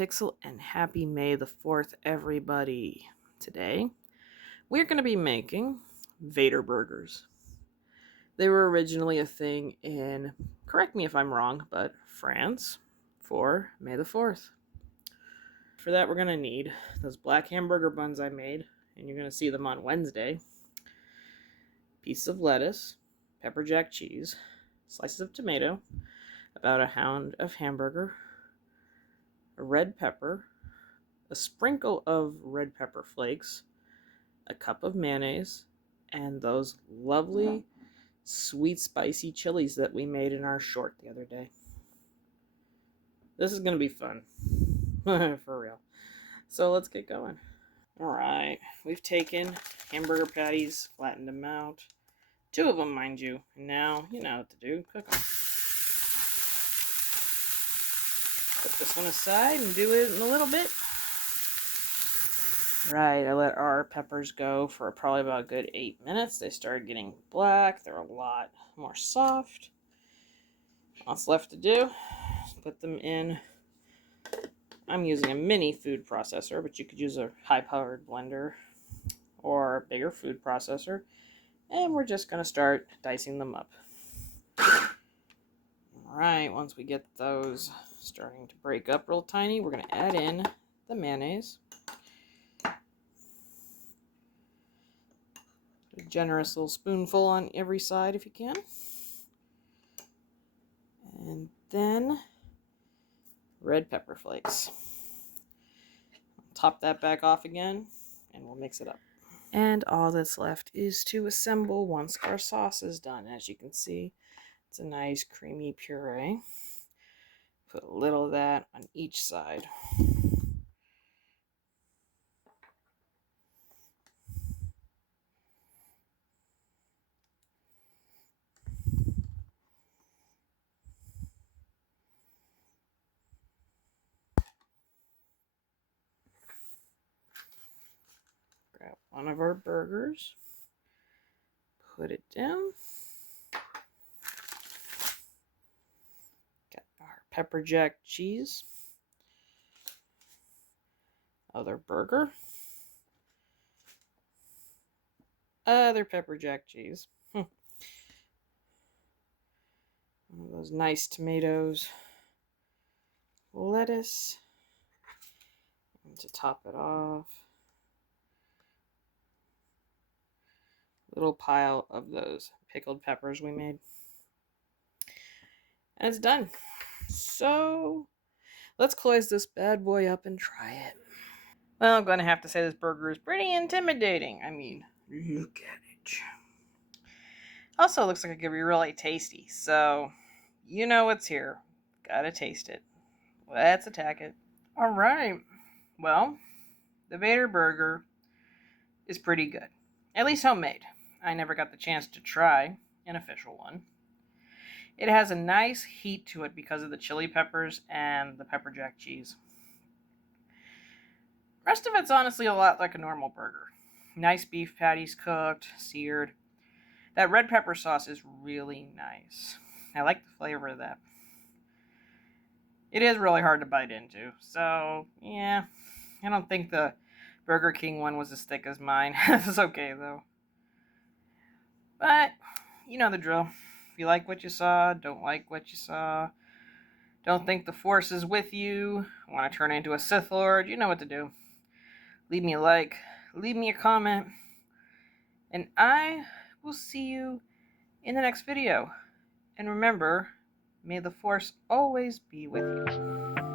Pixel, and happy May the 4th, everybody. Today, we're going to be making Vader burgers. They were originally a thing in, correct me if I'm wrong, but France for May the 4th. For that, we're going to need those black hamburger buns I made, and you're going to see them on Wednesday. Pieces of lettuce, pepper jack cheese, slices of tomato, about a pound of hamburger, a red pepper, a sprinkle of red pepper flakes, a cup of mayonnaise, and those lovely sweet spicy chilies that we made in our short the other day. This is going to be fun. For real. So let's get going. Alright, we've taken hamburger patties, flattened them out. 2 of them, mind you. And now, you know what to do. Cook them. Put this one aside and do it in a little bit. Right, I let our peppers go for probably about a good 8 minutes. They started getting black. They're a lot more soft. All that's left to do is put them in. I'm using a mini food processor, but you could use a high-powered blender or a bigger food processor. And we're just going to start dicing them up. Alright, once we get those starting to break up real tiny, we're going to add in the mayonnaise. A generous little spoonful on every side if you can. And then red pepper flakes. Top that back off again and we'll mix it up. And all that's left is to assemble once our sauce is done. As you can see, it's a nice creamy puree. Put a little of that on each side. Grab one of our burgers, put it down. Got our pepper jack cheese. Other burger. Other pepper jack cheese. One of those nice tomatoes. Lettuce. And to top it off, little pile of those pickled peppers we made. And it's done. So let's close this bad boy up and try it. Well, I'm going to have to say this burger is pretty intimidating. I mean, look at it. Also, looks like it could be really tasty. So, you know what's here. Gotta taste it. Let's attack it. Alright. Well, the Vader burger is pretty good. At least homemade. I never got the chance to try an official one. It has a nice heat to it because of the chili peppers and the pepper jack cheese. The rest of it's honestly a lot like a normal burger. Nice beef patties cooked, seared. That red pepper sauce is really nice. I like the flavor of that. It is really hard to bite into, so yeah. I don't think the Burger King one was as thick as mine. It's okay though. But, you know the drill. If you like what you saw, don't like what you saw, don't think the Force is with you, want to turn into a Sith Lord, you know what to do. Leave me a like, leave me a comment, and I will see you in the next video. And remember, may the Force always be with you.